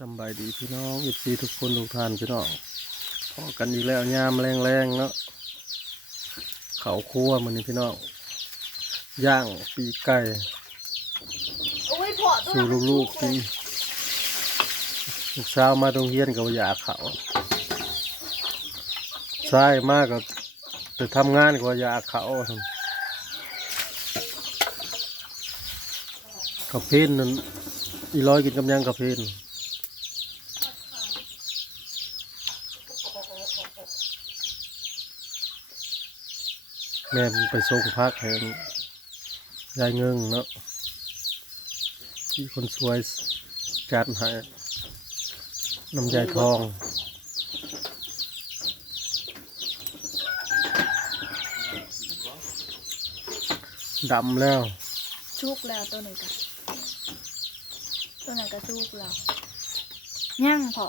สำบายดีพี่น้องเอฟซีทุกคนทุกท่านพี่น้องพอกันอีกแล้วยามแรงๆเนาะเขาคั่วมันนี่พี่น้องย่างปีกไก่โอ้ยพอตัวสู่ลูกๆกินลูกสาวมาตรงเฮียนกับอยากเขาใช่มากก็ไปทำงานกับอยากเขากับเพนนั่นอีร้อยกินกับหยังกับเพน แม่ไปส่งพักให้ยายเงิงเนาะที่คนสวยจัดให้น้ำยายทองดำแล้วชุกแล้วตัวไหนกันตัวไหนก็ชุกแล้วย่างพอ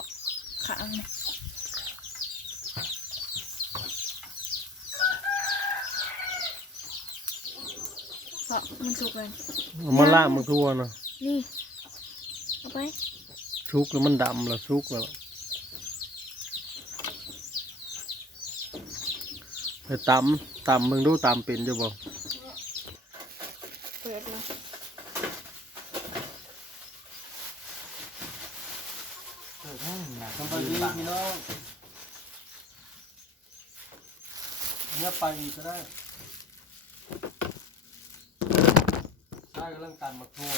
ขางนี่ พอมันชุกเลยเอามาล่างมาทั่วเนาะนี่เอาไปชุกแล้วมันดำแล้วชุกแล้วไปตำตำมึงดูตำเป็นอยู่บ่เปิดแล้วทำไปดีพี่น้องเนี่ยไปอีกก็ได้ ใช่กำลังตำมาทั่ว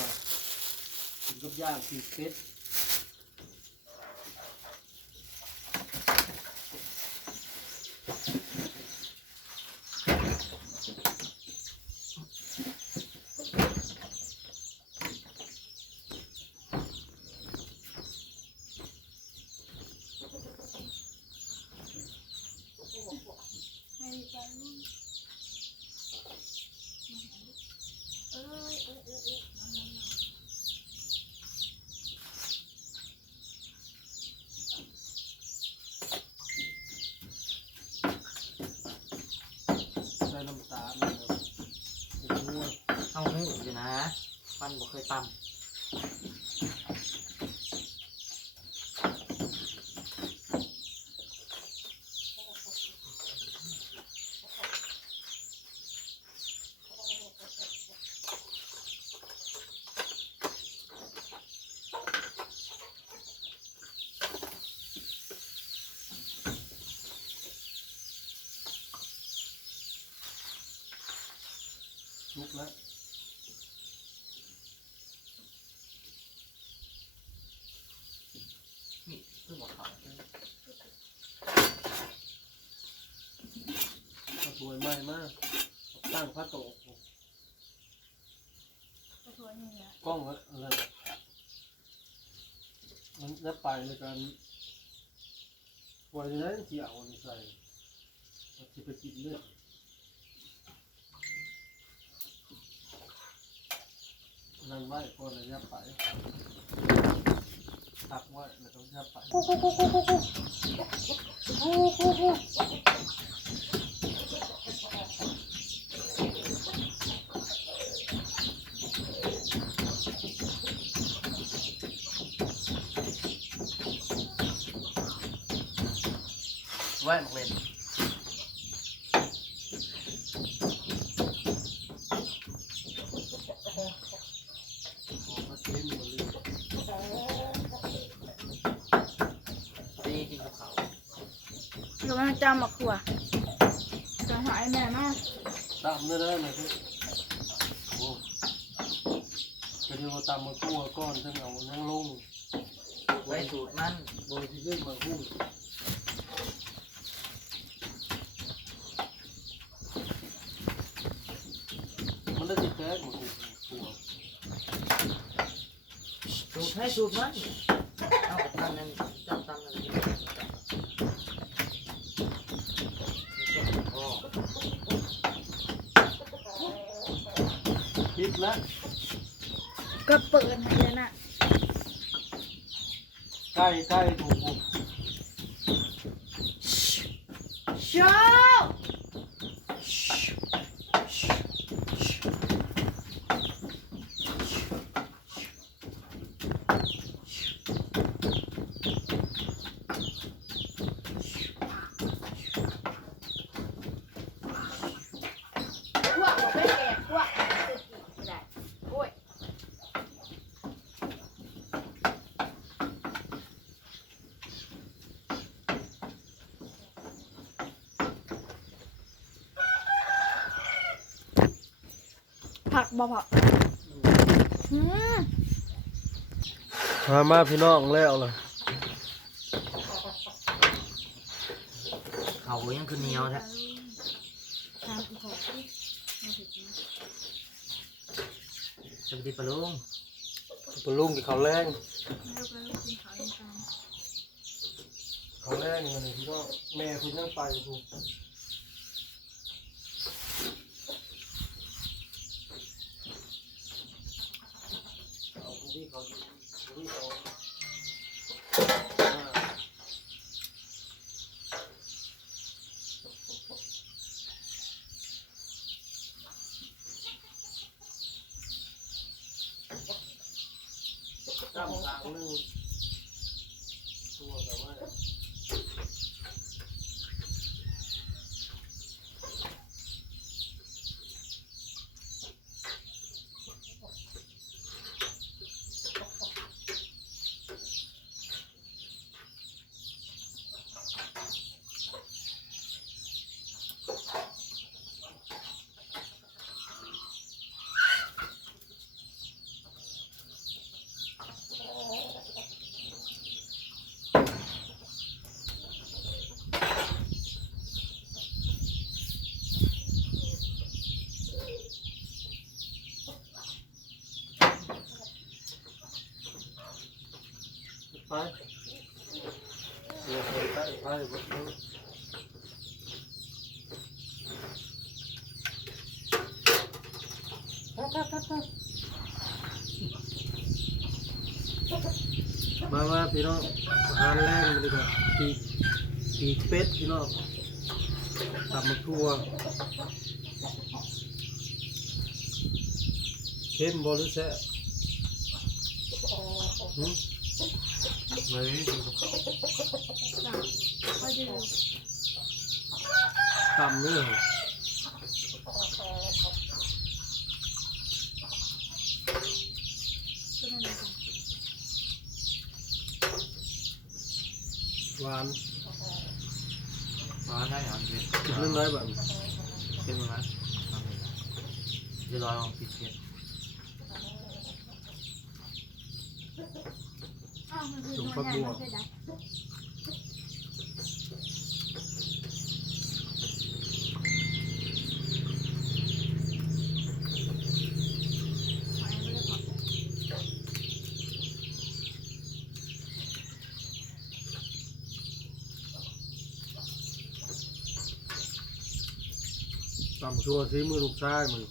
กินกับย่างสีเป็ด ใส่น้ำตาลนะครับเป็นนัว เอาหูอยู่นะฟันบ่เค ยตลุกแล้วำนี่คือบ่เขา ก็สวย ไหมากมากตั้งพระโตะก็ถ้วยนี่แหละกล้องอะไรมันจะไปเลยกันวันนั้นที่เอานี่ใส่ที่ไปกินเลือดนั่นไว้พอระยะไปตักไว้แล้วก็ระยะไปหมกเล่น พอมาเทนมาเลย ตีกินกับเขา เดี๋ยว มันจำมาครัวจะหายแม่มากตามได้เลยนะพี่โอ้ก็เดี๋ยวตามมากู้ก้อนทั้งเอาทั้งลงไว้สูตรมันโดยที่เรื่องมากู้มันได้ติดแท็กมากู้กู้สูตรให้สูตรมันเอากับตำนั้นจับตำนั้น พ่อคิดแล้วก็เปิดให้เลยน่ะใกล้ใกล้ถูกบุกโชว์ ผักบ่พออืมมามาพี่น้องแล้วล่ะเขายังคือเหนียวแท้ทานขอที่มาถึงนะสวัสดีปะลุงปลุงที่เขาแรงแล้วก็ลูกกินข้าวด้วยกัน เขาแรงมันพี่น้องแม่คุณยังไปคุณ เอาพี่เขาพี่เขาอ่าจำทางหนึ่งตัวแต่ว่าไปเดี๋ยวไปไปไปไปไป มามาพี่น้องอาหารแรงมันดีกว่าปีกปีกเป็ดพี่น้องตับมะทั่วเข้มบอหรือแซ่ เลยดูกับเขาจ้ะก็จะอยู่ตำเนื้อก็นั่นหละค่ะหวานได้เหรอเด็กินเรื่องน้แบบเป็นมึงนะเดี๋ยวรอลองติดเทียน อ้าวมันคือหัวใหญ่มันคือได้หอยไม่ได้พอต่ำชัวซีมือลูกชายมึง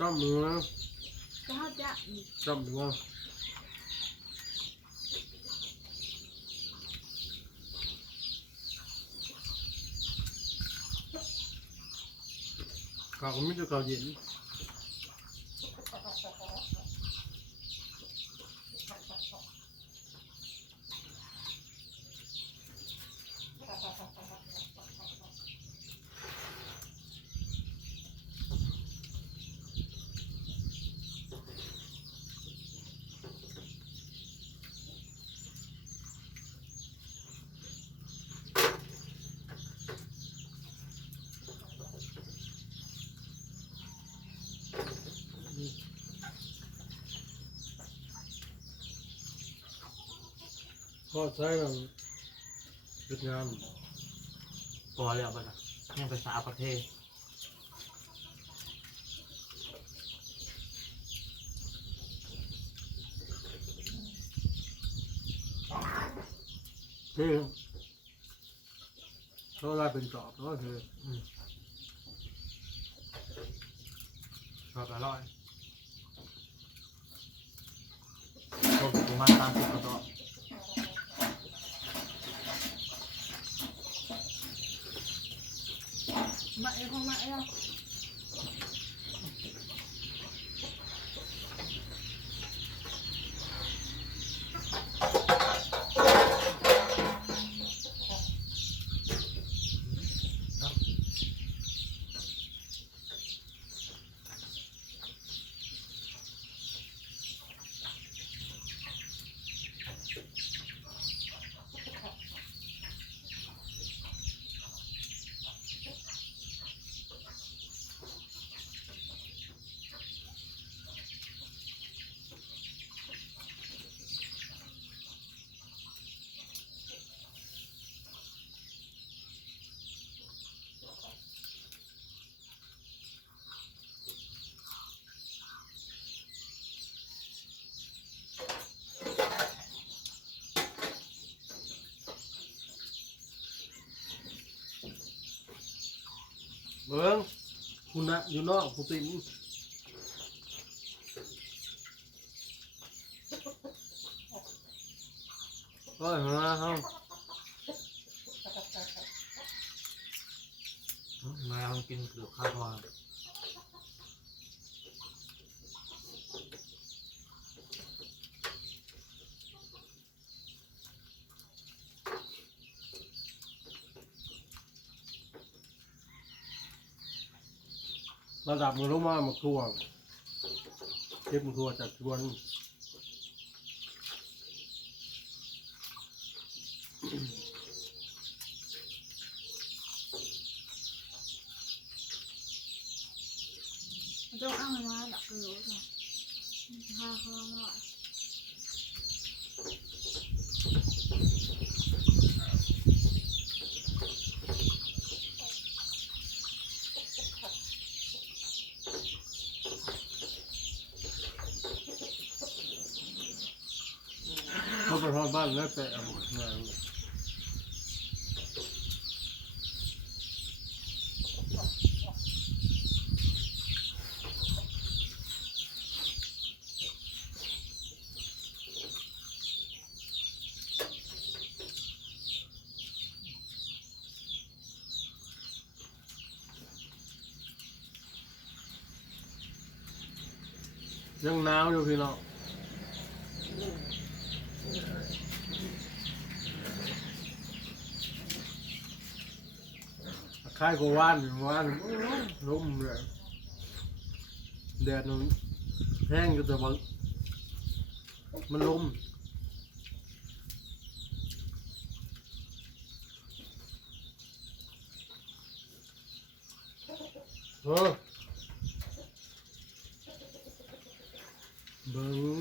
จำมือนะก็เขาจะอีกจำมือข้าวก็ไม่จะข้าวเย็น ก็ใช้แบบเป็นงานพอแล้วป่ะนะยังภาษาประเทศที่เขาได้เป็นจอบก็คือชอบอร่อยตกประมาณสามสิบกว่าตัวมาเอ้ข องมา เบิ้งคุณนะอยู่นอกผู้ติมเฮ้ยมาเฮ้ยมาเอากินเกลือข้าวมา ระดับมือลงมามาครัวเก็บมือครัวจากชวนต้องเอามาดักกระโหลกค่ะห้าข้าวหน่อย เขาไป ทอดบ้านแล้วแต่เอามายังหนาวอยู่พี่น้อง คล้ายกับว่านว่านร่มเลยแดดมันแห้งอยู่แต่ว่ามันลมเออเบิ้ง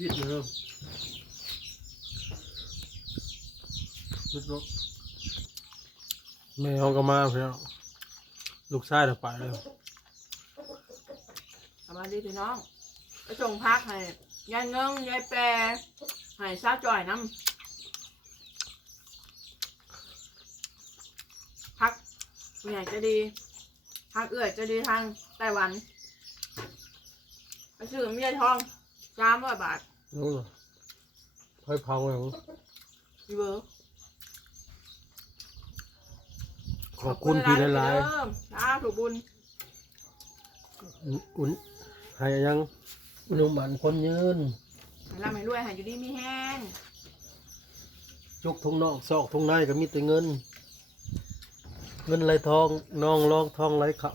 ยิดเลยยิดรถแม่เขาก็มาเพื่อลูกชายเดี๋ยวไปเลยสวัสดีพี่น้องไปส่งพักให้ยายเงิงยายแปรให้ซาจ่อยน้ำพักผู้ใหญ่จะดีพักเอื้อยจะดีทางไต้หวันไปซื้อเมียทอง สามร้อยบาทนู้นเหรอไฟเผาเลยมั้งพี่เบอร์ขอบคุณพี่หลายๆสาธุบุญๆอุ่นให้ยังอุณหมันคนยืน ให้ร่ำให้รวยให้อยู่ดีมีแห้งจุกทงนอกซอกทงในก็มีแต่เงิน เงินไหลทองน้องรองทองไหลเขา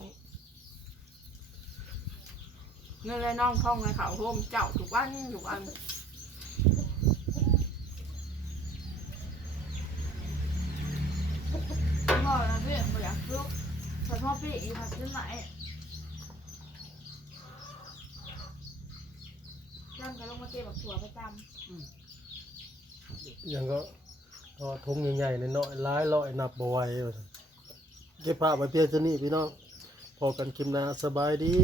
เงินเลยน้องท่องในเขาโฮมเจ้าทุกวันทุกวันบอกนะพี่บอกอยากลุกขอโทษพี่อีกครับที่ไหนจำกันลงมาเก็บแบบถั่วประจยังก็กก็ทงใหญ่ๆน้อยๆหลายร้อยนับบ่ไหวว่าซั่นเก็บภาพไว้เพียงเท่านี้พี่น้องพอกันคลิปหน้าสบายดี